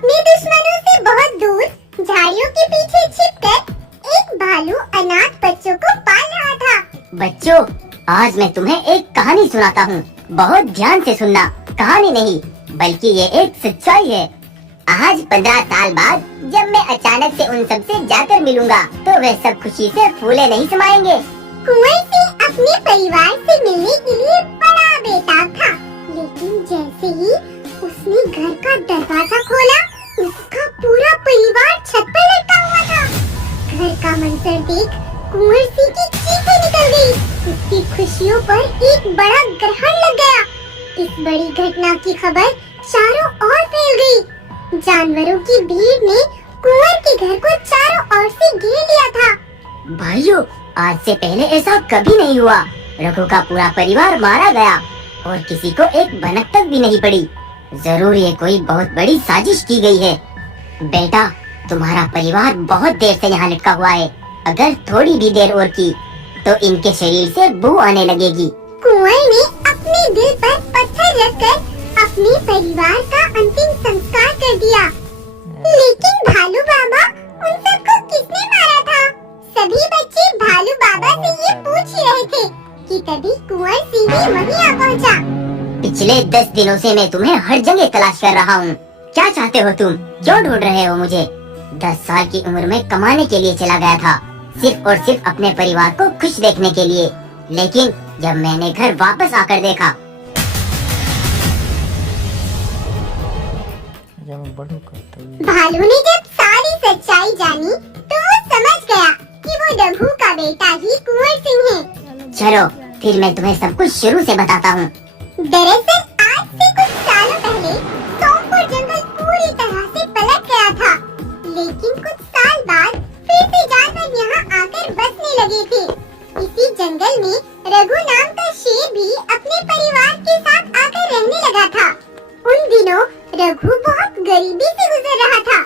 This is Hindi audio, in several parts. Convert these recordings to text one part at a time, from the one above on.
अपने दुश्मनों से बहुत दूर झाड़ियों के पीछे छिपकर एक भालू अनाथ बच्चों को पाल रहा था। बच्चों, आज मैं तुम्हें एक कहानी सुनाता हूँ। बहुत ध्यान से सुनना। कहानी नहीं बल्कि ये एक सच्चाई है। आज 15 साल बाद जब मैं अचानक से उन सब से जाकर मिलूंगा तो वे सब खुशी से फूले नहीं समाएंगे। कुंवर सिंह अपने परिवार से मिलने के लिए बड़ा बेताब था, लेकिन जैसे ही उसने घर का दरवाजा खोला, उसका पूरा परिवार छत पर लटका हुआ था। घर का मंजर देख कुंवर सिंह की चीखें निकल गई। उसकी खुशियों पर एक बड़ा ग्रहण लग गया। इस बड़ी घटना की खबर चारों ओर फैल गई। जानवरों की भीड़ ने कुंवर के घर को चारों ओर से घेर लिया था। भाइयों, आज से पहले ऐसा कभी नहीं हुआ। रघु का पूरा परिवार मारा गया और किसी को एक भनक तक भी नहीं पड़ी। जरूर ये कोई बहुत बड़ी साजिश की गई है। बेटा, तुम्हारा परिवार बहुत देर से यहाँ लटका हुआ है। अगर थोड़ी भी देर और की तो इनके शरीर से बू आने लगेगी। कुंवर ने अपने दिल पर पत्थर रखकर अपने परिवार का अंतिम संस्कार कर दिया। लेकिन भालू बाबा, उन सबको किसने मारा था? सभी बच्चे भालू बाबा से ये पूछ ही रहे थे कि तभी कुंवर सिंह भी वहीं आ पहुंचा। पिछले 10 दिनों से मैं तुम्हें हर जगह तलाश कर रहा हूँ। क्या चाहते हो तुम? क्यों ढूंढ रहे हो मुझे? 10 साल की उम्र में कमाने के लिए चला गया था, सिर्फ और सिर्फ अपने परिवार को खुश देखने के लिए। लेकिन जब मैंने घर वापस आकर देखा, भालू ने जब सारी सच्चाई जानी तो वो समझ गया कि वो रघु का बेटा ही कुंवर सिंह है। चलो फिर मैं तुम्हें सब कुछ शुरू से बताता हूँ। दरअसल आज से कुछ सालों पहले सोमपुर जंगल पूरी तरह से पलट गया था, लेकिन कुछ साल बाद फिर से जानवर यहाँ आकर बसने लगे थे। इसी जंगल में रघु नाम का शेर भी अपने परिवार के साथ आकर रहने लगा था। उन दिनों रघु बहुत गरीबी से गुजर रहा था।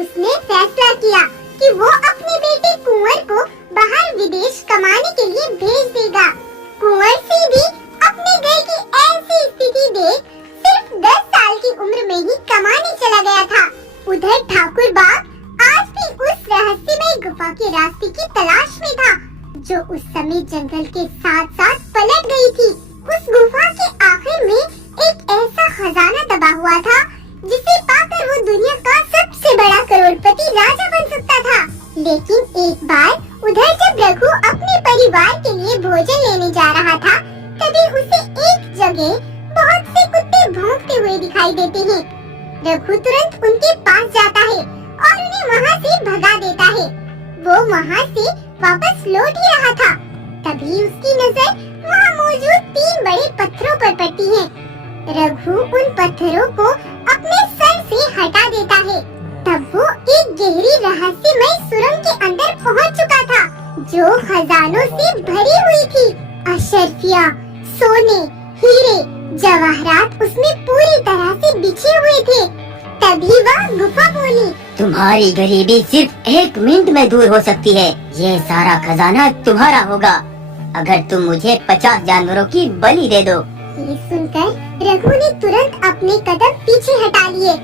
उसने फैसला किया कि वो अपने बेटे कुंवर को बाहर विदेश कमाने के लिए भेज देगा। कुंवर सिंह भी अपने घर की ऐसी स्थिति देख सिर्फ 10 साल की उम्र में ही कमाने चला गया था। उधर ठाकुर बाग आज भी उस रहस्यमय गुफा के रास्ते की तलाश में था, जो उस समय जंगल के साथ साथ पलट गई थी। उस गुफा के आखिर में एक ऐसा खजाना दबा हुआ था जिसे पाकर वो दुनिया का सबसे बड़ा करोड़पति राजा बन सकता था। लेकिन एक बार उधर जब रघु अपने परिवार के लिए भोजन लेने जा रहा था, तभी उसे एक जगह बहुत से कुत्ते भौंकते हुए दिखाई देते हैं। रघु तुरंत उनके पास जाता है और उन्हें वहाँ से भगा देता है। वो वहाँ से वापस लौट ही रहा था, तभी उसकी नजर वहाँ मौजूद 3 बड़े पत्थरों पर पड़ती है। रघु उन पत्थरों को अपने सर से हटा देता है। तब वो एक गहरी रहस्यमय सुरंग के अंदर पहुँच चुका था, जो खजानों से भरी हुई थी। अशर्फिया, सोने, हीरे, जवाहरात उसमें पूरी तरह से बिछे हुए थे। तभी वह गुफा बोली, तुम्हारी गरीबी सिर्फ 1 मिनट में दूर हो सकती है। ये सारा खजाना तुम्हारा होगा अगर तुम मुझे 50 जानवरों की बलि दे दो। ये सुनकर रघु ने तुरंत अपने कदम पीछे हटा लिए।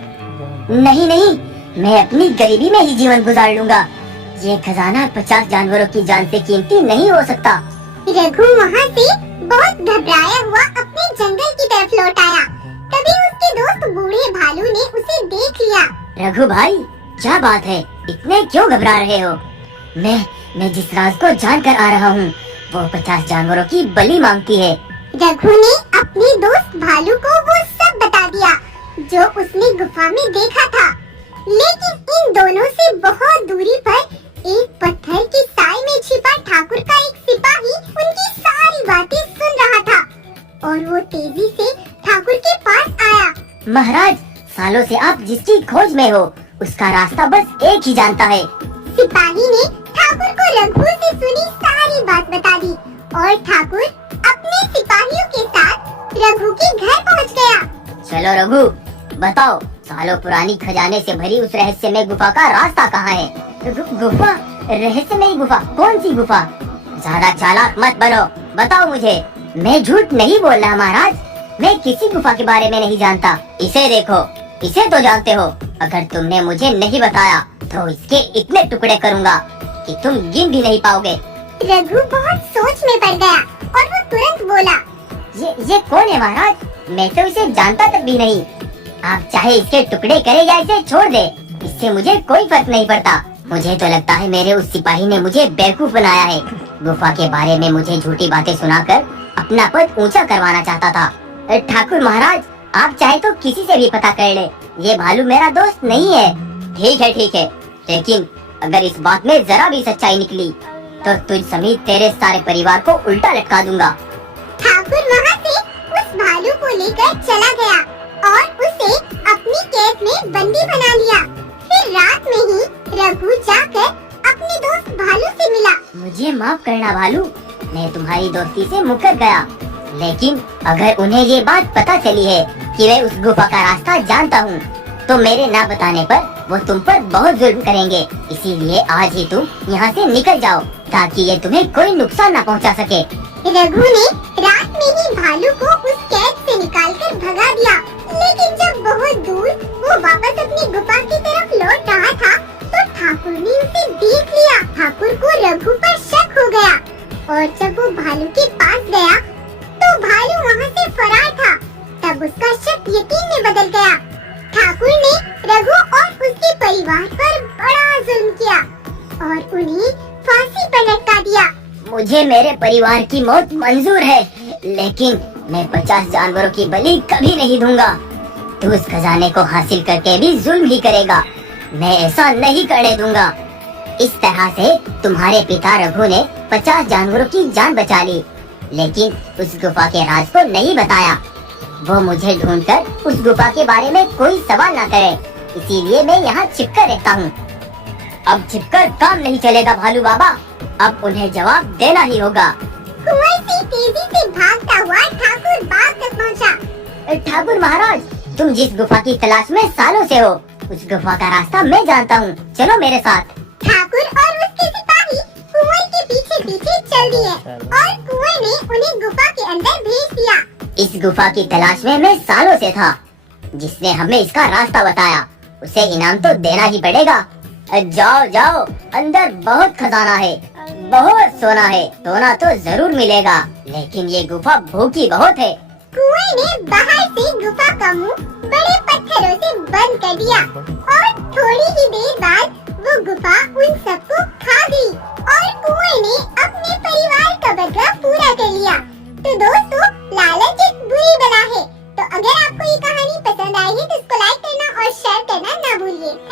नहीं नहीं, मैं अपनी गरीबी में ही जीवन गुजार लूंगा। ये खजाना 50 जानवरों की जान से कीमती नहीं हो सकता। रघु वहाँ से बहुत घबराया हुआ अपने जंगल की तरफ लौट आया। तभी उसके दोस्त बूढ़े भालू ने उसे देख लिया। रघु भाई, क्या बात है? इतने क्यों घबरा रहे हो? मैं जिस राज को जान कर आ रहा हूँ वो 50 जानवरों की बलि मांगती है। रघु ने अपने दोस्त भालू को वो सब बता दिया जो उसने गुफा में देखा था। लेकिन इन दोनों से बहुत दूरी पर एक पत्थर के साए में छिपा ठाकुर का एक सिपाही उनकी सारी बातें सुन रहा था और वो तेजी से ठाकुर के पास आया। महाराज, सालों से आप जिसकी खोज में हो उसका रास्ता बस एक ही जानता है। सिपाही ने ठाकुर को रघु से सुनी सारी बात बता दी और ठाकुर अपने सिपाहियों के साथ रघु के घर पहुंच गया। चलो रघु, बताओ, सालों पुरानी खजाने से भरी उस रहस्यमय गुफा का रास्ता कहाँ है? गुफा? रहस्यमय गुफा? कौन सी गुफा? ज्यादा चालाक मत बनो, बताओ मुझे। मैं झूठ नहीं बोल रहा महाराज, मैं किसी गुफा के बारे में नहीं जानता। इसे देखो, इसे तो जानते हो। अगर तुमने मुझे नहीं बताया तो इसके इतने टुकड़े करूँगा कि तुम गिन भी नहीं पाओगे। रघु बहुत सोच में पड़ गया और वो तुरंत बोला, ये कौन है महाराज? मैं तो इसे जानता तक भी नहीं। आप चाहे इसके टुकड़े करे या इसे छोड़ दे, इससे मुझे कोई फर्क नहीं पड़ता। मुझे तो लगता है मेरे उस सिपाही ने मुझे बेवकूफ बनाया है। गुफा के बारे में मुझे झूठी बातें सुनाकर अपना पद ऊंचा करवाना चाहता था। ठाकुर महाराज, आप चाहे तो किसी से भी पता कर ले, ये भालू मेरा दोस्त नहीं है। ठीक है, लेकिन अगर इस बात में जरा भी सच्चाई निकली तो तुझ समेत तेरे सारे परिवार को उल्टा लटका दूंगा। ठाकुर वहाँ से उस भालू को लेकर चला गया और उसे अपनी कैद में बंदी बना लिया। फिर रात में ही रघु जाकर अपने दोस्त भालू से मिला। मुझे माफ करना भालू, मैं तुम्हारी दोस्ती से मुकर गया, लेकिन अगर उन्हें ये बात पता चली है कि मैं उस गुफा का रास्ता जानता हूँ, तो मेरे ना बताने पर वो तुम पर बहुत जुल्म करेंगे। इसीलिए आज ही तुम यहाँ से निकल जाओ ताकि ये तुम्हें कोई नुकसान न पहुँचा सके। रघु ने रात में ही भालू को उस कैद से निकालकर भगा दिया, लेकिन जब बहुत दूर वो वापस अपनी गुफा की तरफ लौट रहा था तो ठाकुर ने उसे देख लिया। ठाकुर को रघु पर शक हो गया और जब वो भालू के पास गया तो भालू वहाँ से फरार था। तब उसका शक यकीन में बदल गया। ठाकुर ने रघु और उसके परिवार पर बड़ा जुल्म किया और उन्हें फांसी पर लटका दिया। मुझे मेरे परिवार की मौत मंजूर है, लेकिन मैं 50 जानवरों की बलि कभी नहीं दूंगा। तू उस खजाने को हासिल करके भी जुल्म ही करेगा, मैं ऐसा नहीं करने दूंगा। इस तरह से तुम्हारे पिता रघु ने 50 जानवरों की जान बचा ली, लेकिन उस गुफा के राज को नहीं बताया। वो मुझे ढूंढकर उस गुफा के बारे में कोई सवाल ना करे, इसीलिए मैं यहाँ छिपकर रहता हूँ। अब छिपकर काम नहीं चलेगा भालू बाबा, अब उन्हें जवाब देना ही होगा। कुंवर से तेजी से भागता हुआ ठाकुर बाग तक पहुँचा। ठाकुर महाराज, तुम जिस गुफा की तलाश में सालों से हो, उस गुफा का रास्ता मैं जानता हूँ, चलो मेरे साथ। ठाकुर और उसके सिपाही कुंवर के पीछे पीछे चल दिए और कुंवर ने उन्हें गुफा के अंदर भेज दिया। इस गुफा की तलाश में मैं सालों से था। जिसने हमें इसका रास्ता बताया उसे इनाम तो देना ही पड़ेगा। जाओ जाओ, अंदर बहुत खजाना है, बहुत सोना है, सोना तो जरूर मिलेगा, लेकिन ये गुफा भूखी बहुत है। कुंवर ने बाहर से गुफा का मुंह बड़े पत्थरों से बंद कर दिया और थोड़ी ही देर बाद वो गुफा उन सबको खा गई और कुंवर ने अपने परिवार का बदला पूरा कर लिया। तो दोस्तों, लालच एक बुरी बला है। तो अगर आपको ये कहानी पसंद आई है तो इसको लाइक करना और शेयर करना ना भूलिए।